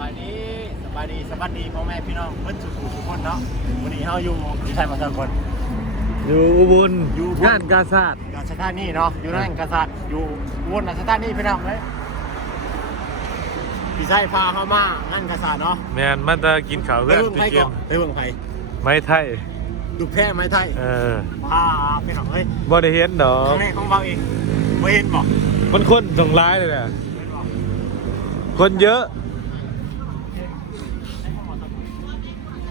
บายดีสบายดีสวัสดีพ่อแม่พี่น้องเพื่อนสุขุมทุกคนเนาะวันนี้เราอยู่ที่ไทยมาสักคน อยู่อุบลอยู่อุบล ย่านกาซาดกาชาตินี่เนาะอยู่นั่นกษัตริย์อยู่วนราชธานีพี่น้องเลยพี่ชายพาเข้ามานั่นกษัตริย์เนาะแมนมันจะกินข้าวไปเพื่อนเบิ่งไปไผ่เกก่อมนไปเบิ่งไผ่ไม้ไทยดูแพร่ไม้ไทยเออพาพี่น้องเฮ้ยบ่ได้เห็นดอครั้กงแรกของเราเองไม่เห็นบอกมันคนส่งร้ายเลยแหละคนเยอะ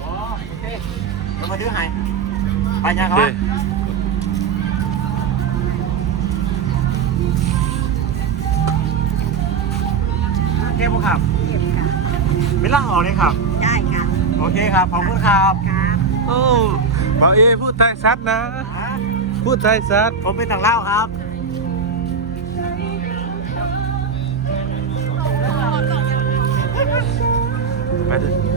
อ๋อโอเค เรามาถือให้ไปยังคโอรับเคโอเคผมครับเก็บค่ะไม่ล่างออกเลยครับ ได้ค่ะ โอเคครับ ขอบคุณครับครับโอ้บ่าวเอพูดไทยซัดนะฮะพูดไทยซัดผมเป็นต่างเล่าวครับไปเ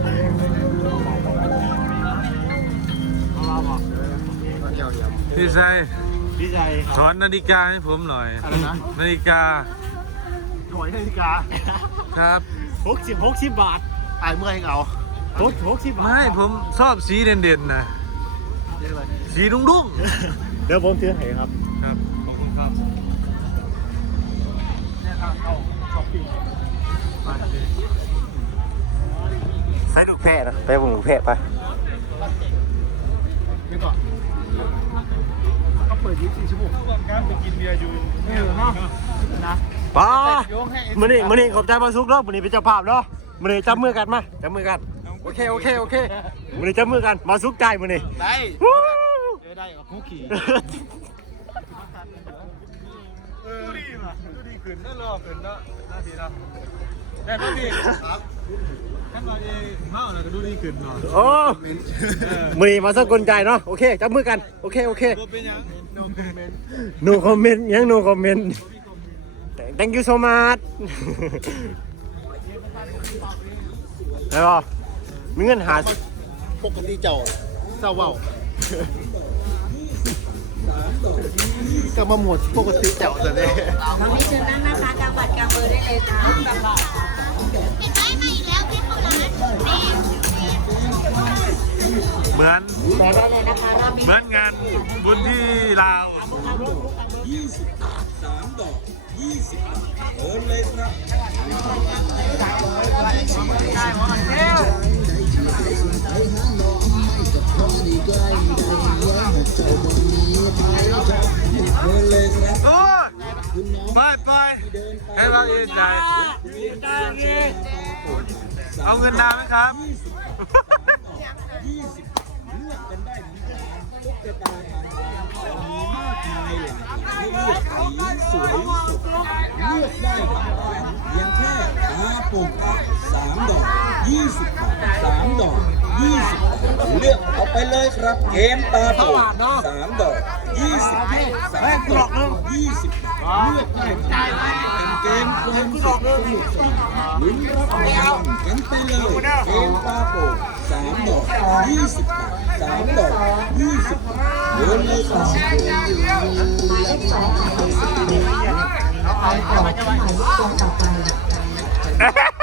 พี่ชายดีใจคถรับอนนาฬิกาให้ผมหน่อย อะไรนะนาฬิกา ถอยนาฬิกา ครับหกสิบหกสิบบาทไอ้เมื่อยเอาหกหกสิบบาท ไม่ ผมชอบสีเด่นๆนะสีดุ้งดุ้งเดี๋ยวผมถือให้ครับๆครับ ขอบคุณครับใส่ลูกแพะนะไปบุงลูกแพะไป นี่ก่อน ก็เปิด24ชั่วโมงการไปกินเบียร์อยู่เนี่ยเนาะนะป้ามื่อนี้มื่อนี้ขอบใจมาซุกเนาะมื่อนี้เป็นเจ้าภาพเนาะมื่อนี้จับมือกันมาจับมือกันโอเคโอเคโอเคมื่อนี้จับมือกันมาซุกใจมื่อนี้ได้วู้ได้กับคุกขี่เออดีว่ะดูดีขึ้นน่ารอขึ้นเนาะน่าดีเนาะแต่ก็ดีครับ ท่านว่าเองเมาแล้วก็ดูดีขึ้นเนาะโอ้มื่อนี้มาสกุลใจเนาะ โอเค จับมือกัน โอเค โอเค บ่เป็นหยัง no comment no comment ยัง no comment thank you so much แล้วก็มีเงินหาปกติเจ้าเศร้าเว้าก็มาหมวดปกติเจ้าแต่เด้ตอนนี้เชิญนั่งนะคะกางบัตรกางเบอร์ได้เลยค่ะกางบัตร เหมือนได้ เลยนะคะรอบนี้เหมือนงานบุญที่ลาวโอ้ยไปไปให้บางเอ็นใจ เอาเงินดาวไหมครับเพียงแค่ตาปุ่มสามดอกยี่สิบบาทสามดอกยี่สิบบาทเลือกเอาไปเลยครับเกมตาปุ่มสามดอกยี่สิบบาทสามดอกยี่สิบบาทเลือกได้เป็นเกมความสุขสนุกลุ้นรับรางวัลกันไปเลยเกมตาปุ่มสามดอกยี่สิบบาทสามดอกยี่สิบ บาทเดินเลยครับหมายเลขสองค่ะหมายเลขสองหมายเลข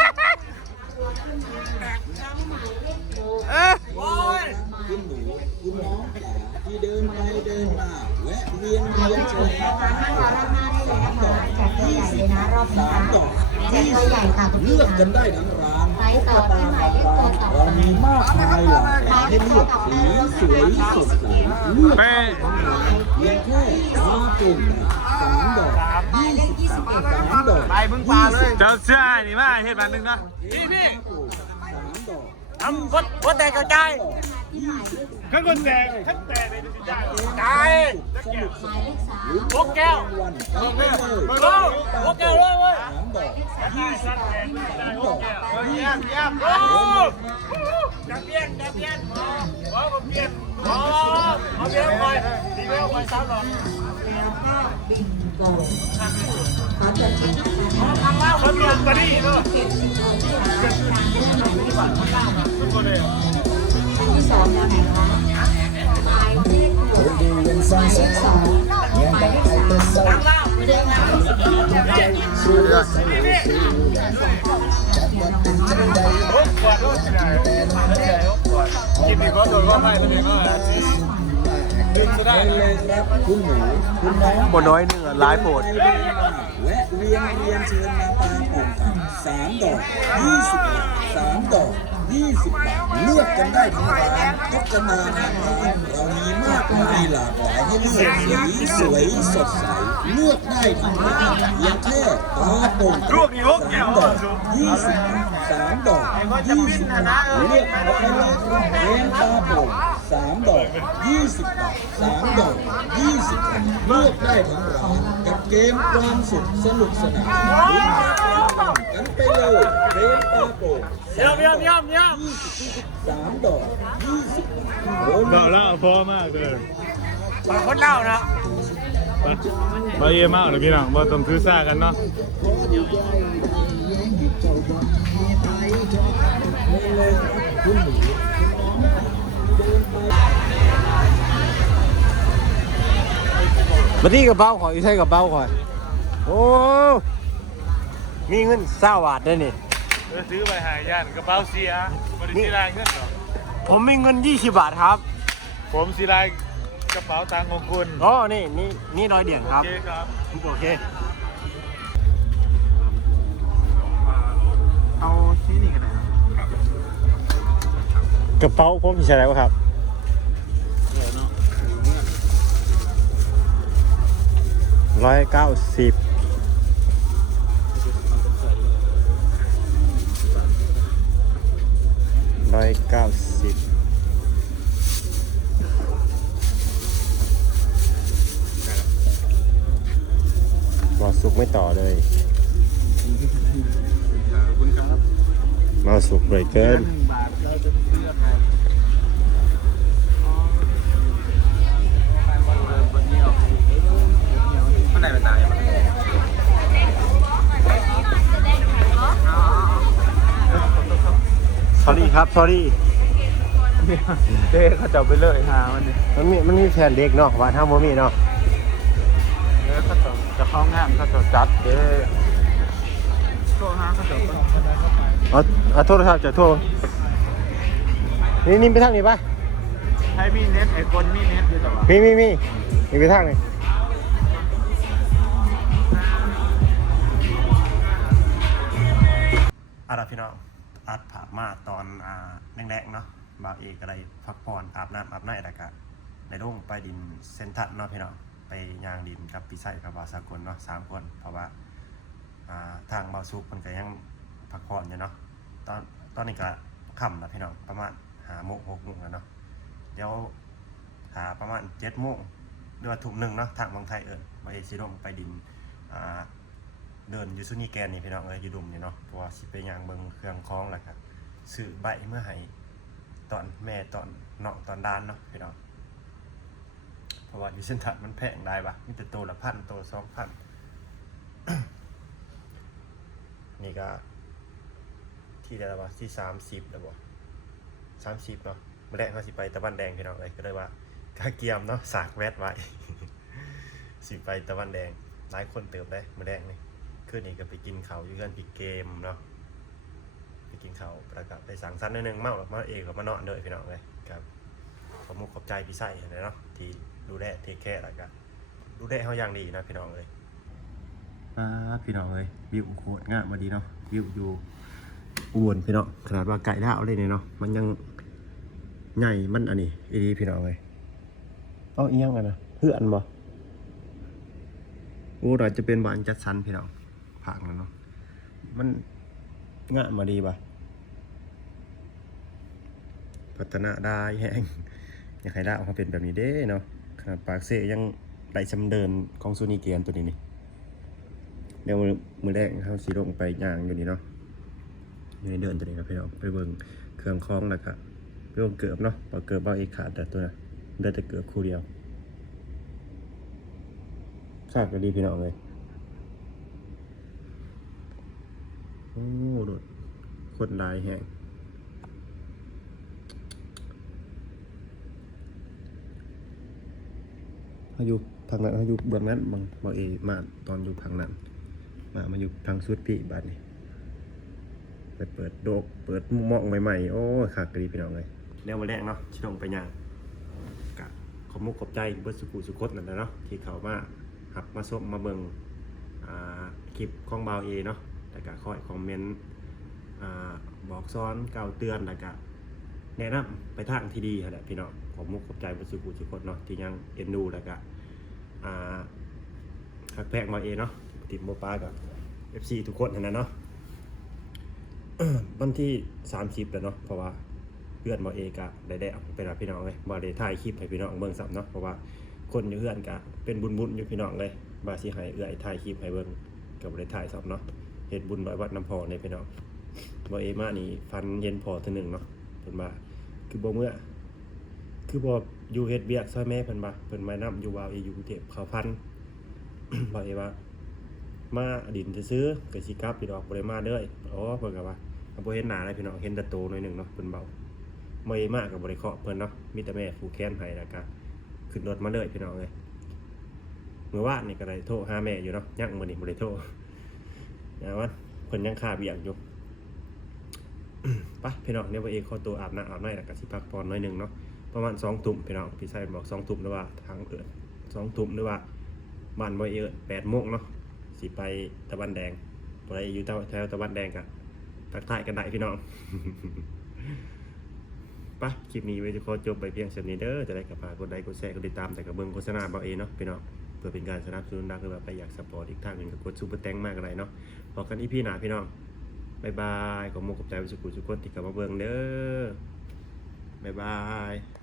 วียนเวียนเชิญนะคะให้รอด้านหน้าได้เลยนะคะแจกตัวใหญ่เลยนะรอบนี้นะแจกตัวใหญ่ค่ะคุณเลือกกันได้ทั้งร้านไปต่อที่หมายเลขตัวต่อเรามีมากมายหลากหลายให้เลือกสีสวยสดใสเลือกไปเพียงแค่มาปุ่มสามดอกยี่สิบสามดอกไปมึงปลาเลยเจ้าเสื้อนี่มาเห็นมาหนึ่งนะนี่นี่สามดอกทำบดบดแตกกระจาย ข้างคนแดงข้างแดงในดิจิทัลตายสนุกสหมายเลขสามพวกแก้วรางวัลกันไปเลยโอ้พวกแก้วเลยเว้ยสามดอกยี่สิบสามดอกเยี่ยมเยี่ยมโอ้จับเพี้ยนจับเพี้ยนโอ้ผมเพี้ยนโอ้เอาเพี้ยนไปดีเวไปสามหลอดบิงโกขอจดชื่อนะคะทางล่างเขาเพี้ยนไปนี่เนาะเก็บบิงโกที่ร้านทางที่หมายเลขสองท่านที่ สองแถวไหนคะหมายเลขหนึ่งหมายเลขสองหมายเลขสามเลขหมายเลขสิบเอ็ดนะคะกินดีก็โดนว่าไม่ไม่เป็นไร เลยครับคุณหมูคุณน้องบ่น้อยหนึงอะหลายโพดแวะเวียนเวียนเชิญมาปาโป่งกันสามดอกยี่สิบบาทสามดอกยี่สิบบาทเลือกกันได้ทั้งร้านพบกันมาทางร้านเรามีมากมายหลากหลายให้เลือกสีสวยสดใสเลือกได้ทั้งร้านเพียงแค่ปาโป่งกันสามดอกยี่สิบบาทสามดอกยี่สิบบาทเลือกเอาไปเลยครับเกมปาโป่ง สามดอกยี่สิบบาทสามดอกยี่สิบบาทเลือกได้ทั้งร้านกับเกมความสุขสนุกสนานลุ้นกันไปเลยเกมปาโป่งเยี่ยมเยี่ยมเยี่ยมเยี่ยมสามดอกยี่สิบบาทโอ้เบาแล้วพอมากเลยบางคนเล่านะไปเยอะมากเลยพี่น้องว่าต้องถือซ่ากันเนาะมาที่กระเป๋าขอยอยู่ใช่กระเป๋าขอย โอ้ มีเงินเศร้าบาทได้นี่ เออซื้อไปหายย่านกระเป๋าเสียบริษัทลายเงินเหรอผมมีเงิน 20 บาทครับ ผมสีลายกระเป๋าตังค์ของคุณอ๋อนี่นี่นี่ร้อยเหรียญครับโอเคครับ โอเค เอาที่นี่กันไหนกระเป๋าผมใช่แล้วครับ ร้อยเก้าสิบร้อยเก้าสิบมาสุกไม่ต่อเลยมาสุกเลยเกิน บาทก็จะเลือกไง มันไหนเป็นตายสอรี่ครับสอรี่เด้เขาจะไปเลยหามันนี่มันมีมันมีแผ่นเด็กเนาะว่าถ้าโมมีเนาะเด้เขาจะจะเข้างานเขาจะจัดเด้โทรหาเขาจะเอาเอาโทษครับจะโทษนี่นี่ไปทางนี้ไปให้มีเน็ตไอ้คนมีเน็ตอยู่แต่ว่ามีมีมีมีไปทางนี้ พี่น้องอัดผ่ามาตอนอ่าแดงๆเนาะบ่าวเอกก็ได้พักผ่อนอาบน้ำอาบน้ำแล้วก็ในร่งไปดินเซนทันเนาะพี่น้องไปยางดินกับปีไส้กับบาวสากลเนาะสามคนเพราะว่าอ่าทางเบาซุกมันก็ยังพักผ่อนอยู่เนาะตอนตอนนี้ก็ค่ำแล้วพี่น้องประมาณหาโมงหกโมงแล้วเนาะเดี๋ยวหาประมาณเจ็ดโมงหรือว่าทุ่มหนึ่งเนาะทางบางไทยเอิญไปสิลงไปดินอ่า เดินอยูซุนีแกนนี่พี่น้องเอ้ยอยู่ดุมนี่เนาะเพราะว่าสิไปยางเบิงเครื่องคล้องแล้วก็ซื้อใบเมื่อให้ตอนแม่ตอนเนาะตอนด้านเนาะพี่น้องเพราะว่าอยู่เส้นทางมันแพงได้ปะมีแต่ตัวละพันตัวสองพันนี่ก็ที่เดียวว่าที่สามสิบแล้วบ่สามสิบเนาะมื่แรกเขาสิไปตะวันแดงพี่น้องเลยก็เลยว่ากาเกียมเนาะสากแวดไว้สิไปตะวันแดงหลายคนเติบได้มื่แรกนี่ คืนนี้ก็ไปกินเขาอยู่กันปีเกมเนาะไปกินเขาประกาศไปสั่งสรรค์หนิดนึงเมาหรอกมาเองกับมานอนเด้อพี่น้องเลยครับขอมุกขอบใจพี่ไส้เลยเนาะที่ดูแลเทคแคร์แล้วก็ดูแลเขาอย่างดีนะพี่น้องเลยอ่าพี่น้องเลยวิวโคตรงามมาดีเนาะวิวอยู่อุบลพี่น้องขนาดว่าไก่ดาวเลยเนี่ยเนาะมันยังใหญ่มันอันนี้อีดีพี่น้องเลยเอาอียังกันนะเพื่อนบ่โอ้เราจะเป็นบ้านจัดสรรพี่น้อง ผักเนาะมันงามาดีป่ะพัฒนาได้แห้งอยากให้ดาวเขาเป็นแบบนี้เด้เนาะขนาดปากเสยังได้ชำเดินของซูนิเกียนตัวนี้นี่เดี๋ยวมือแรกเขาสีลงไปย่างอยู่นี่เนาะอยู่ในเดินตัวนี้ครับพี่น้องไปเบิ่งเครื่องคล้องแล้วก็ไปเบิ่งเกือบเนาะพอเกือบเบาอีกขาดแต่ตัวน่ะเดินแต่เกือบคู่เดียวขาดก็ดีพี่น้องเลย อ้โดดคนลายแหงเขาอยู่ทางนั้นเขาอยู่เบื้องนั้นบางบางเอมาตอนอยู่ทางนั้น มามาอยู่ทางสุดพี่บัดนี้ไปเปิดโดกเปิดมุมมองใหม่ๆ โอ้ยขากรีพี่น้องเลยแล้ววันแรกเนาะชิลงไปย่างกะขอมุกขอบใจเบิร์ดสุกุสุคตนั่นแหละเนาะที่เขามาหับมาซบมาเบิงอ่าคลิปของบาวเอเนาะ แล้วก็คอยคอมเมนต์บอกซ้อนกล่าวเตือนแล้วก็แนะนำไปทางที่ดีนั่นแหละพี่น้องขอมุกขอบใจบร์ดสุกุสุคตเนาะที่ยังเอ็นดูแล้วก็หักแพงบาเอเนาะติดโมปากับ FC ทุกคนนั่นนะเนาะวันที่30แล้วเนาะเพราะว่าเพื่อนบอเอกะได้ได้เอาไปรับพี่น้องเลยบอได้ถ่ายคลิปให้พี่น้องเบิ่งซ้ำเนาะเพราะว่าคนอยู่เพื่อนกะเป็นบุญบุญอยู่พี่น้องเลยบาสิให้เอื้อยถ่ายคลิปให้เบิ่งกับได้ถ่ายซ้ำเนาะ เฮ็ดบุญร้อยวัดน้ำพอในพี่น้องบอเอมานี่ฟันเย็นพอเทีหนึ่งเนาะเพิ่นมาคือบ่เมื่อ คือบ่อยู่เฮ็ดเบียกซอยแม่เพิ่นบ่าเพิ่นมานํอยู่ว่าเออยู่กรุงเทพเขาพันบอเอว่ามาดินจะซื้อก็สิกลับพี่ดอกบ่ได้มาเด้ออ๋อเพิ่นก็ว่าบ่เห็นหน้าเลยพี่น้องเห็นแต่โตหน่อยนึงเนาะเพิ่นเบาไม่มากก็บ่ได้เคาะเพิ่นเนาะมีแต่แม่ผูกแขนให้แล้วก็ขึ้นรถมาเลยพี่น้องเอ้ยเมื่อวานนี่ก็ได้โทรหาแม่อยู่เนาะยังมื้อนี้บ่ได้โทร นะว่าเพิ่นยังคาเบียกอยู่ไปพี่น้องเดี๋ยวบ่เองขอตัวอาบน้ำอาบน้ำแล้วก็สิพักผ่อนหน่อยหนึงเนาะประมาณ2ทุ่มพี่น้องพี่ชายบอก2ทุ่มหรือว่าทางเอิ้น2ทุ่มหรือว่าบ้านบ่เอิ้น8โมงเนาะสิไปตะวันแดงไปอยู่แถวตะวันแดงกันทักทายกันได้พี่น้องปะคลิปนี้ไว้จะขอจบไปเพียงเท่านี้เด้อจะได้กับฝากดไลค์กดแชร์กดติดตามแต่กับเบิ้งโฆษณาเบาเอเนาะพี่น้อง เพื่อเป็นการสนับสนุนดักคือแบบไปอยากสปอร์ตอีกทางหนึ่งก็กดซูเปอร์แตงมากอะไรเนาะพอกันอีพี่หนาพี่น้องบายบายขอมกับใจวิสุกุสุกนติกับมาเบิ้งเด้อบายบาย